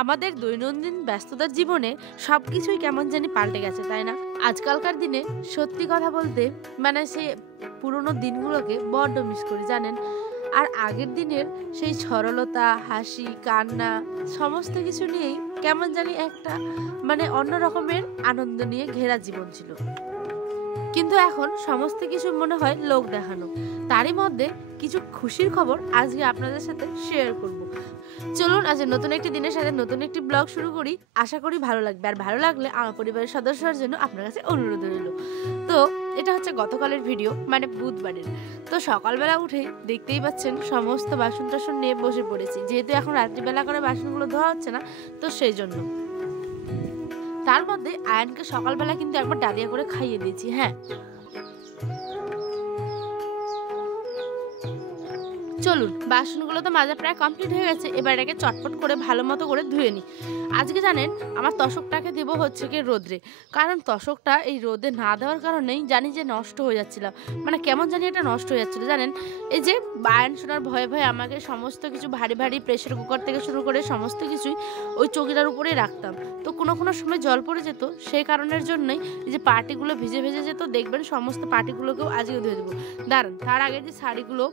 আমাদের দৈনন্দিন ব্যস্ততার জীবনে সবকিছুই কেমন জানি পাল্টে গেছে, তাই না? আজকালকার দিনে সত্যি কথা বলতে সে পুরোনো দিনগুলোকে বড্ড মিস করি, জানেন। আর আগের দিনের সেই সরলতা, হাসি, কান্না সমস্ত কিছু নিয়েই কেমন জানি একটা অন্য রকমের আনন্দ নিয়ে ঘেরা জীবন ছিল। কিন্তু এখন সমস্ত কিছু মনে হয় লোক দেখানো। তারই মধ্যে কিছু খুশির খবর আজকে আপনাদের সাথে শেয়ার করব। চলুন আজ নতুন একটি দিনের সাথে নতুন একটি ব্লগ শুরু করি। আশা করি ভালো লাগবে, আর ভালো লাগলে আমার পরিবারের সদস্যদের জন্য আপনার কাছে অনুরোধ রইল। তো এটা হচ্ছে গতকালের ভিডিও, বুধবারের। তো সকালবেলা উঠে দেখতেই পাচ্ছেন সমস্ত বাসন টাসন নিয়ে বসে পড়েছি, যেহেতু এখন রাত্রিবেলা করে বাসনগুলো ধোয়া হচ্ছে না, তো সেই জন্য। তার মধ্যে আয়ানকে সকালবেলা কিন্তু একবার ডালিয়া করে খাইয়ে দিয়েছি। হ্যাঁ, চলুন, বাসনগুলো তো মাজা প্রায় কমপ্লিট হয়ে গেছে। এবার এটাকে চটপট করে ভালো মতো করে ধুয়ে নিই। আজকে জানেন আমার তশকটাকে দেবো হচ্ছে কি রোদ্রে, কারণ তশকটা এই রোদে না দেওয়ার কারণেই জানি যে নষ্ট হয়ে যাচ্ছিল, কেমন জানি এটা নষ্ট হয়ে যাচ্ছিলো, জানেন। এই যে বায়ান শোনার ভয়ে ভয়ে আমাকে সমস্ত কিছু ভারী ভারী প্রেসার কুকার থেকে শুরু করে সমস্ত কিছুই ওই চৌকিটার উপরেই রাখতাম। তো কোনো কোনো সময় জল পড়ে যেত, সেই কারণের জন্যই এই যে পাটিগুলো ভিজে ভিজে যেত। দেখবেন সমস্ত পাটিগুলোকেও আজকে ধুয়ে দেবো। দাঁড়ান, তার আগে যে শাড়িগুলো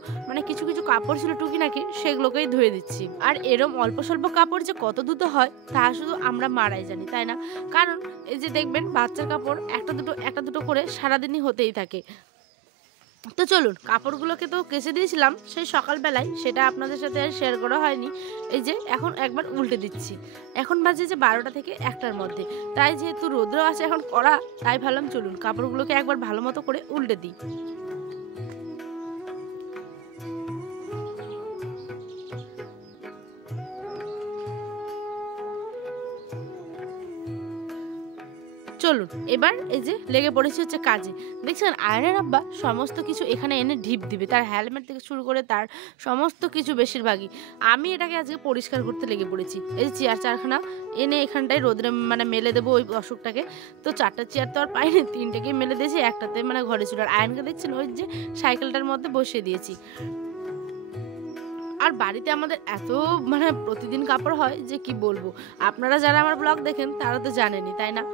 কিছু কিছু কাপড় ছিল টুকি নাকি, সেগুলোকেই ধুয়ে দিচ্ছি। আর এরম অল্প স্বল্প কাপড় যে কত ধুতে হয় তা শুধু আমরা মারাই জানি, তাই না? কারণ এই যে দেখবেন বাচ্চার কাপড় একটা দুটো করে সারাদিনই হতেই থাকে। তো চলুন, কাপড়গুলোকে তো কেচে দিয়েছিলাম সেই সকালবেলায়, সেটা আপনাদের সাথে আর শেয়ার করা হয়নি। এই যে এখন একবার উল্টে দিচ্ছি। এখন বাজে যে 12টা থেকে 1টার মধ্যে, তাই যেহেতু রৌদ্র আছে এখন কড়া, তাই ভাবলাম চলুন কাপড়গুলোকে একবার ভালো মতো করে উল্টে দিই। চলুন এবার এই যে লেগে পড়েছি হচ্ছে কাজে। দেখছেন আয়নের আব্বা সমস্ত কিছু এখানে এনে ঢিপ দিবে, তার হেলমেট থেকে শুরু করে তার সমস্ত কিছু বেশিরভাগই। আমি এটাকে আজকে পরিষ্কার করতে লেগে পড়েছি। এই যে চারখানা এনে এখানটায় রোদে মেলে দেবো ওই অশোকটাকে। তো 4টা চেয়ার তো আর পাইনি, 3টেকেই মেলে দিয়েছি, একটাতে ঘরে ছিল। আর আয়নকে দেখছেন ওই যে সাইকেলটার মধ্যে বসিয়ে দিয়েছি। আর বাড়িতে আমাদের এত প্রতিদিন কাপড় হয় যে কি বলবো। আপনারা যারা আমার ব্লগ দেখেন তারা তো জানেনই, তাই না?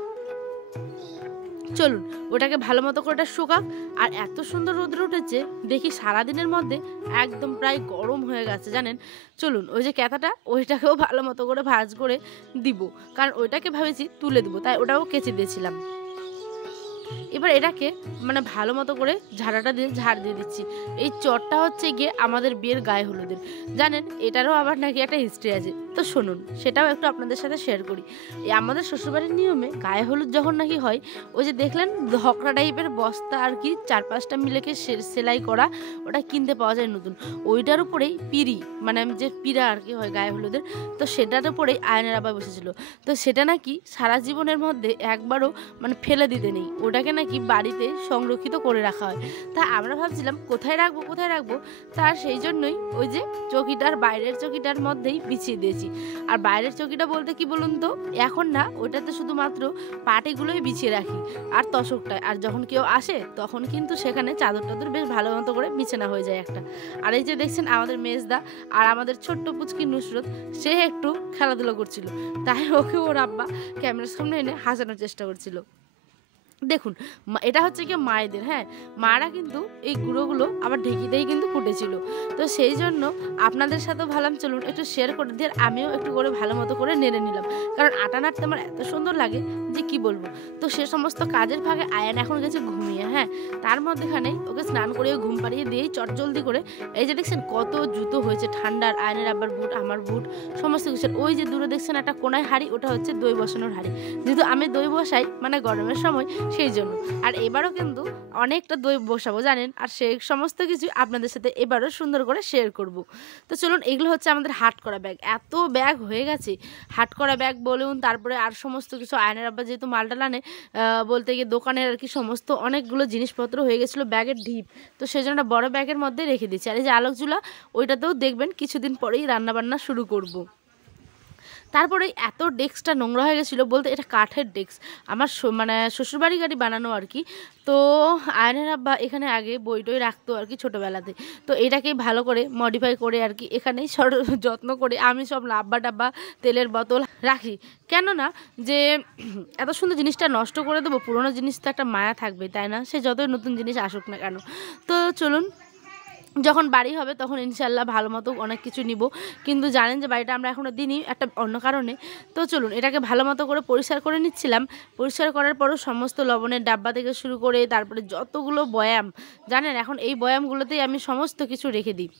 চলুন ওটাকে ভালো মতো করে শুকাক। আর এত সুন্দর রোদ্র উঠেছে, দেখি সারাদিনের মধ্যে একদম প্রায় গরম হয়ে গেছে, জানেন। চলুন ওই যে ক্যাথাটা ওইটাকেও ভালো মতো করে ভাঁজ করে দিব, কারণ ওইটাকে ভেবেছি তুলে দিব, তাই ওটাও কেচে দিয়েছিলাম। এবার এটাকে ভালো মতো করে ঝাড়াটা দিয়ে ঝাড় দিয়ে দিচ্ছি। এই চটটা হচ্ছে গিয়ে আমাদের বিয়ের গায়ে হলুদের, জানেন। এটারও আবার নাকি একটা হিস্ট্রি আছে, তো শুনুন সেটাও একটু আপনাদের সাথে শেয়ার করি। এই আমাদের শ্বশুরবাড়ির নিয়মে গায়ে হলুদ যখন নাকি হয়, ওই যে দেখলেন ধকড়া টাইপের বস্তা আর কি 4-5টা মিলেকে সেলাই করা, ওটা কিনতে পাওয়া যায় নতুন। ওইটার উপরেই পিড়ি যে পিড়া আর কি হয় গায়ে হলুদের, তো সেটার উপরেই আয়নের আবার বসেছিল। তো সেটা নাকি সারা জীবনের মধ্যে একবারও ফেলে দিতে নেই, ওটাকে নাকি বাড়িতে সংরক্ষিত করে রাখা হয়। তা আমরা ভাবছিলাম কোথায় রাখবো, তার সেই জন্যই ওই যে চৌকিটার বাইরের চৌকিটার মধ্যেই বিছিয়ে দিয়েছি। আর বাইরের চৌকিটা বলতে কি বলুন তো, এখন না ওটাতে শুধুমাত্র পাটিগুলোই বিছিয়ে রাখি আর তশকটায়। আর যখন কেউ আসে তখন কিন্তু সেখানে চাদর টাদর বেশ ভালো মতো করে বিছানা হয়ে যায় একটা। আর এই যে দেখছেন আমাদের মেজদা আর আমাদের ছোট্ট পুচকি নুসরত, সে একটু খেলাধুলো করছিল, তাই ওকে ওর আব্বা ক্যামেরার সামনে এনে হাসানোর চেষ্টা করছিল। দেখুন এটা হচ্ছে কি মায়েদের, হ্যাঁ, মারা কিন্তু এই গুঁড়োগুলো আবার ঢেকিতেই কিন্তু ফুটেছিল। তো সেই জন্য আপনাদের সাথেও ভাবলাম চলুন একটু শেয়ার করে দিয়ে আমিও একটু করে ভালো মতো করে নেড়ে নিলাম, কারণ আটা নাড়তে আমার এত সুন্দর লাগে যে কি বলবো। তো সে সমস্ত কাজের ভাগে আয়ান এখন গেছে ঘুমিয়ে। হ্যাঁ, তার মধ্যেখানেই ওকে স্নান করিয়ে ঘুম পাড়িয়ে দিয়েই চটজলদি করে এই যে দেখছেন কত জুতো হয়েছে ঠান্ডার, আয়নের আব্বার বুট, আমার বুট, সমস্ত কিছু। ওই যে দূরে দেখছেন একটা কোনায় হাঁড়ি, ওটা হচ্ছে দই বসানোর হাঁড়ি, যেহেতু আমি দই বসাই গরমের সময়, সেই জন্য। আর এবারও কিন্তু অনেকটা দই বসাবো, জানেন। আর সেই সমস্ত কিছু আপনাদের সাথে এবারও সুন্দর করে শেয়ার করব। তো চলুন, এগুলো হচ্ছে আমাদের হাট করা ব্যাগ। এত ব্যাগ হয়ে গেছে, হাট করা ব্যাগ বলুন, তারপরে আর সমস্ত কিছু আয়নের আব্বা যেহেতু মালটা আনে বলতে গিয়ে দোকানের আর কি সমস্ত অনেকগুলো জিনিসপত্র হয়ে গেছিলো ব্যাগের ঢিপ, তো সেই জন্য বড় ব্যাগের মধ্যে রেখে দিচ্ছি। আর এই যে আলোক চুলা, ওইটাতেও দেখবেন কিছুদিন পরেই রান্নাবান্না শুরু করব। তারপরে এত ডেস্কটা নোংরা হয়ে গেছিলো, বলতে এটা কাঠের ডেস্ক, আমার মানে শ্বশুরবাড়ি গাড়ি বানানো আর কি। তো আয়নের আব্বা এখানে আগে বই টই রাখতো আর কি ছোটোবেলাতে, তো এটাকেই ভালো করে মডিফাই করে আর কি এখানেই যত্ন করে আমি সব ডাব্বা ডাব্বা তেলের বোতল রাখি। কেননা যে এত সুন্দর জিনিসটা নষ্ট করে দেবো, পুরোনো জিনিস তো একটা মায়া থাকবে তাই না, সে যতই নতুন জিনিস আসুক না কেন। তো চলুন, যখন বাড়ি হবে তখন ইনশাল্লাহ ভালো মতো অনেক কিছু নিব, কিন্তু জানেন যে বাড়িটা আমরা এখনও দিনই একটা অন্য কারণে। তো চলুন, এটাকে ভালো মতো করে পরিষ্কার করে নিচ্ছিলাম। পরিষ্কার করার পরও সমস্ত লবণের ডাব্বা থেকে শুরু করে তারপরে যতগুলো বয়াম, জানেন এখন এই বয়ামগুলোতেই আমি সমস্ত কিছু রেখে দিই।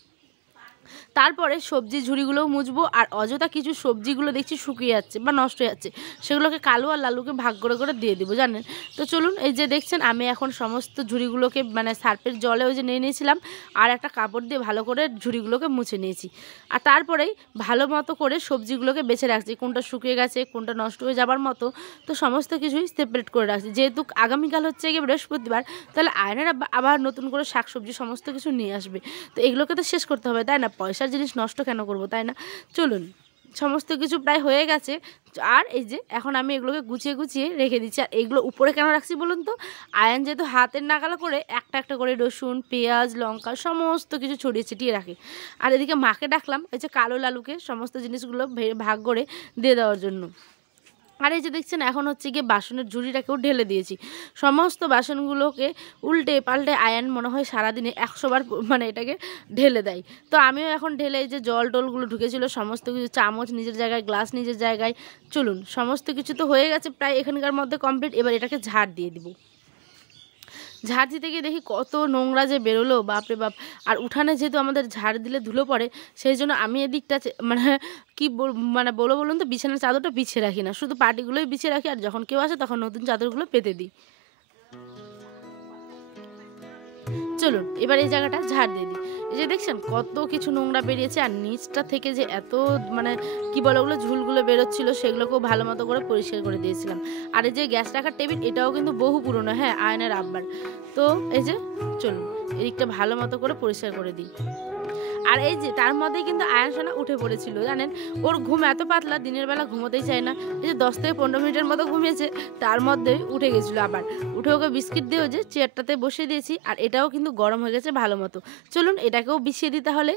তারপরে সবজি ঝুড়িগুলোও মুছবো, আর অযথা কিছু সবজিগুলো দেখছি শুকিয়ে যাচ্ছে বা নষ্ট হয়ে যাচ্ছে, সেগুলোকে কালো আর লালুকে ভাগ করে করে দিয়ে দিব জানেন। তো চলুন, এই যে দেখছেন আমি এখন সমস্ত ঝুড়িগুলোকে মানে সার্ফের জলে ওই যে নিয়ে নিয়েছিলাম, আর একটা কাপড় দিয়ে ভালো করে ঝুড়িগুলোকে মুছে নিয়েছি। আর তারপরেই ভালো মতো করে সবজিগুলোকে বেছে রাখছি, কোনটা শুকিয়ে গেছে কোনটা নষ্ট হয়ে যাবার মতো, তো সমস্ত কিছুই সেপারেট করে রাখছি। যেহেতু আগামীকাল হচ্ছে গিয়ে বৃহস্পতিবার, তাহলে আয়নের আবার নতুন করে শাকসবজি সমস্ত কিছু নিয়ে আসবে, তো এগুলোকে তো শেষ করতে হবে তাই না, পয়সার জিনিস নষ্ট কেন করব তাই না। চলুন, সমস্ত কিছু প্রায় হয়ে গেছে, আর এই যে এখন আমি এগুলোকে গুছিয়ে গুছিয়ে রেখে দিচ্ছি। আর এগুলো উপরে কেন রাখছি বলুন তো, আয়ন যেহেতু হাতের নাগালা করে একটা একটা করে রসুন পেঁয়াজ লঙ্কা সমস্ত কিছু ছড়িয়ে ছিটিয়ে রাখে। আর এদিকে মাকে ডাকলাম এই যে কালো লালুকে সমস্ত জিনিসগুলো ভাগ করে দিয়ে দেওয়ার জন্য। আর এই যে দেখছেন এখন হচ্ছে গিয়ে বাসনের ঝুড়িটাকেও ঢেলে দিয়েছি, সমস্ত বাসনগুলোকে উল্টে পাল্টে আয়ান মনে হয় সারাদিনে 100 বার মানে এটাকে ঢেলে দেয়। তো আমিও এখন ঢেলে, এই যে জল টলগুলো ঢুকেছিল সমস্ত কিছু, চামচ নিজের জায়গায় গ্লাস নিজের জায়গায়, চলুন সমস্ত কিছু তো হয়ে গেছে প্রায় এখানকার মধ্যে কমপ্লিট। এবার এটাকে ঝাড় দিয়ে দিব। ঝাড় দিতে গিয়ে দেখি কত নোংরা যে বেরোলো, বাপরে বাপ। আর উঠানে যেহেতু আমাদের ঝাড় দিলে ধুলো পড়ে, সেই জন্য আমি এদিকটা মানে কি মানে বলুন তো, বিছানার চাদরটা বিছিয়ে রাখি না, শুধু পাটিগুলোই বিছিয়ে রাখি, আর যখন কেউ আসে তখন নতুন চাদরগুলো পেতে দিই। চলুন এবার এই জায়গাটা ঝাড় দিয়ে দিই। এই যে দেখছেন কত কিছু নোংরা বেরিয়েছে, আর নিচটা থেকে যে এত মানে কি বলে ওগুলো ঝুলগুলো বেরোচ্ছিল, সেগুলোকেও ভালো মতো করে পরিষ্কার করে দিয়েছিলাম। আর এই যে গ্যাস রাখার টেবিল, এটাও কিন্তু বহু পুরনো, হ্যাঁ আয়নের আব্বার। তো এই যে চলুন এদিকটা ভালো মতো করে পরিষ্কার করে দিই। আর এই যে তার মধ্যেই কিন্তু আয়ান সোনা উঠে পড়েছিল জানেন, ওর ঘুম এত পাতলা দিনের বেলা ঘুমোতেই চায় না। এই যে 10 থেকে 15 মিনিটের মতো ঘুমিয়েছে, তার মধ্যেই উঠে গেছিলো আবার। উঠে ওকে বিস্কিট দিয়ে যে চেয়ারটাতে বসিয়ে দিয়েছি, আর এটাও কিন্তু গরম হয়ে গেছে ভালো মতো। চলুন এটাকেও বিছিয়ে দিতে হলে।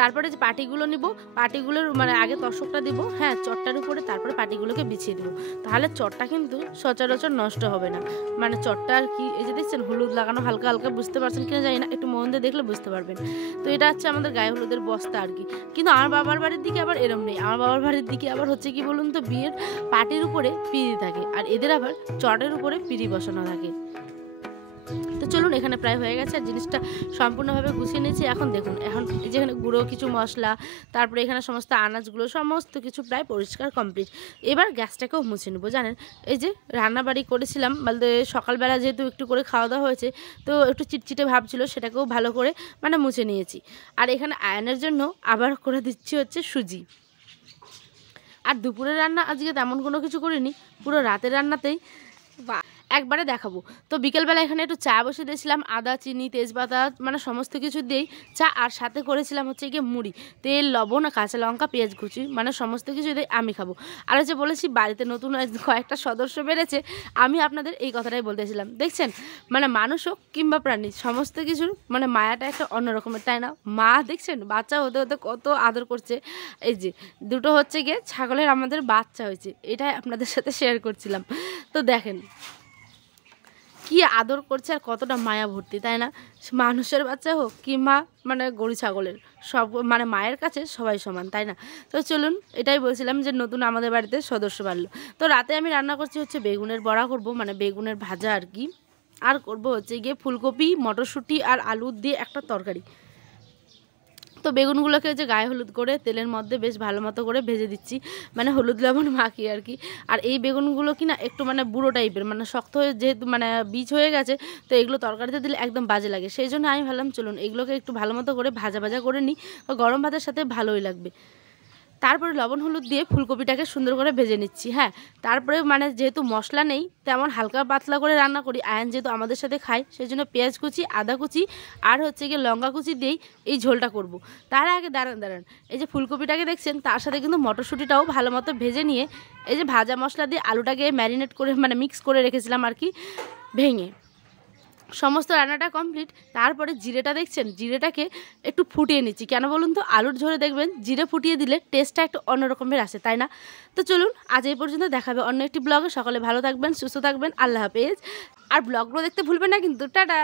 তারপরে যে পাটিগুলো নিব, পাটিগুলোর মানে আগে তশকটা দিব, হ্যাঁ চটটার উপরে, তারপরে পাটিগুলোকে বিছিয়ে দেবো, তাহলে চটটা কিন্তু সচরাচর নষ্ট হবে না। মানে চটটা আর কি, এই যে দেখছেন হলুদ লাগানো হালকা হালকা, বুঝতে পারছেন কিনা জানি না, একটু মন দিয়ে দেখলে বুঝতে পারবেন। তো এটা হচ্ছে আমাদের গায়ে হলুদের বস্তা আর কি। কিন্তু আমার বাবার বাড়ির দিকে আবার এরম নেই, আমার বাবার বাড়ির দিকে আবার হচ্ছে কি বলুন তো, বিয়ের পাটির উপরে পিঁড়ি থাকে, আর এদের আবার চটের উপরে পিঁড়ি বসানো থাকে। তো চলুন এখানে প্রায় হয়ে গেছে, আর জিনিসটা সম্পূর্ণভাবে গুছিয়ে নিয়েছি। এখন দেখুন, এখন যেখানে গুঁড়ো কিছু মশলা, তারপরে এখানে সমস্ত আনাজগুলো সমস্ত কিছু প্রায় পরিষ্কার কমপ্লিট। এবার গ্যাসটাকেও মুছে নেবো জানেন। এই যে রান্নাবাড়ি করেছিলাম, বলতে সকালবেলা যেহেতু একটু করে খাওয়া দাওয়া হয়েছে, তো একটু চিটচিটে ভাব ছিল, সেটাকেও ভালো করে মানে মুছে নিয়েছি। আর এখানে আয়নের জন্য আবার করে দিচ্ছি হচ্ছে সুজি। আর দুপুরের রান্না আজকে তেমন কোনো কিছু করিনি, পুরো রাতের রান্নাতেই একবারে দেখাবো। তো বিকেলবেলা এখানে একটু চা বসে দিয়েছিলাম, আদা চিনি তেজপাতা মানে সমস্ত কিছু দিয়েই চা, আর সাথে করেছিলাম হচ্ছে গিয়ে মুড়ি, তেল লবণ কাঁচা লঙ্কা পেঁয়াজ কুচি, মানে সমস্ত কিছু দিয়ে আমি খাবো। আর যে বলেছি বাড়িতে নতুন কয়েকটা সদস্য বেড়েছে, আমি আপনাদের এই কথাটাই বলতেছিলাম। দেখছেন মানে মানুষ হোক কিংবা প্রাণী, সমস্ত কিছুর মানে মায়াটা একটা অন্যরকমের তাই না। মা দেখছেন বাচ্চা হতে হতে কত আদর করছে। এই যে দুটো হচ্ছে গিয়ে ছাগলের আমাদের বাচ্চা হয়েছে, এটাই আপনাদের সাথে শেয়ার করছিলাম। তো দেখেন কি আদর করছে, আর কতটা মায়া ভর্তি তাই না। মানুষের বাচ্চা হোক কিংবা মানে গরু ছাগলের, সব মানে মায়ের কাছে সবাই সমান তাই না। তো চলুন এটাই বলছিলাম যে নতুন আমাদের বাড়িতে সদস্য বাড়লো। তো রাতে আমি রান্না করছি হচ্ছে বেগুনের বড়া করব, মানে বেগুনের ভাজা আর কি। আর করব হচ্ছে গিয়ে ফুলকপি মটরশুঁটি আর আলু দিয়ে একটা তরকারি। তো বেগুনগুলোকে যে গায়ে হলুদ করে তেলের মধ্যে বেশ ভালো মতো করে ভেজে দিচ্ছি, মানে হলুদ লবণ মাখিয়ে আর কি। আর এই বেগুনগুলো কি না একটু মানে বুড়ো টাইপের, মানে শক্ত হয়ে যেহেতু মানে বীজ হয়ে গেছে, তো এগুলো তরকারিতে দিলে একদম বাজে লাগে। সেই জন্য আমি ভাবলাম চলুন এগুলোকে একটু ভালো মতো করে ভাজা ভাজা করে নিই, গরম ভাতের সাথে ভালোই লাগবে। তারপরে লবণ হলুদ দিয়ে ফুলকপিটাকে সুন্দর করে ভেজে নিচ্ছি। হ্যাঁ, তারপরে মানে যেহেতু মশলা নেই তেমন হালকা পাতলা করে রান্না করি, আয়ান যেহেতু আমাদের সাথে খায় সেই জন্য পেঁয়াজ কুচি, আদা কুচি আর হচ্ছে গিয়ে লঙ্কা কুচি দিয়েই এই ঝোলটা করব। তার আগে দাঁড়ান, এই যে ফুলকপিটাকে দেখছেন তার সাথে কিন্তু মটরশুঁটিটাও ভালো মতো ভেজে নিয়ে এই যে ভাজা মশলা দিয়ে আলুটাকে ম্যারিনেট করে মানে মিক্স করে রেখেছিলাম আর কি ভেঙে। সমস্ত রান্নাটা কমপ্লিট। তারপরে জিরেটা দেখছেন, জিরেটাকে একটু ফুটিয়ে নিচ্ছি। কেন বলুন তো, আলুর ঝোলে দেখবেন জিরে ফুটিয়ে দিলে টেস্টটা একটু অন্যরকমের আসে, তাই না? তো চলুন আজ এই পর্যন্ত, দেখাবে অন্য একটি ব্লগে। সকলে ভালো থাকবেন, সুস্থ থাকবেন, আল্লাহ হাফেজ। আর ব্লগগুলো দেখতে ভুলবেন না কিন্তু। টাটা।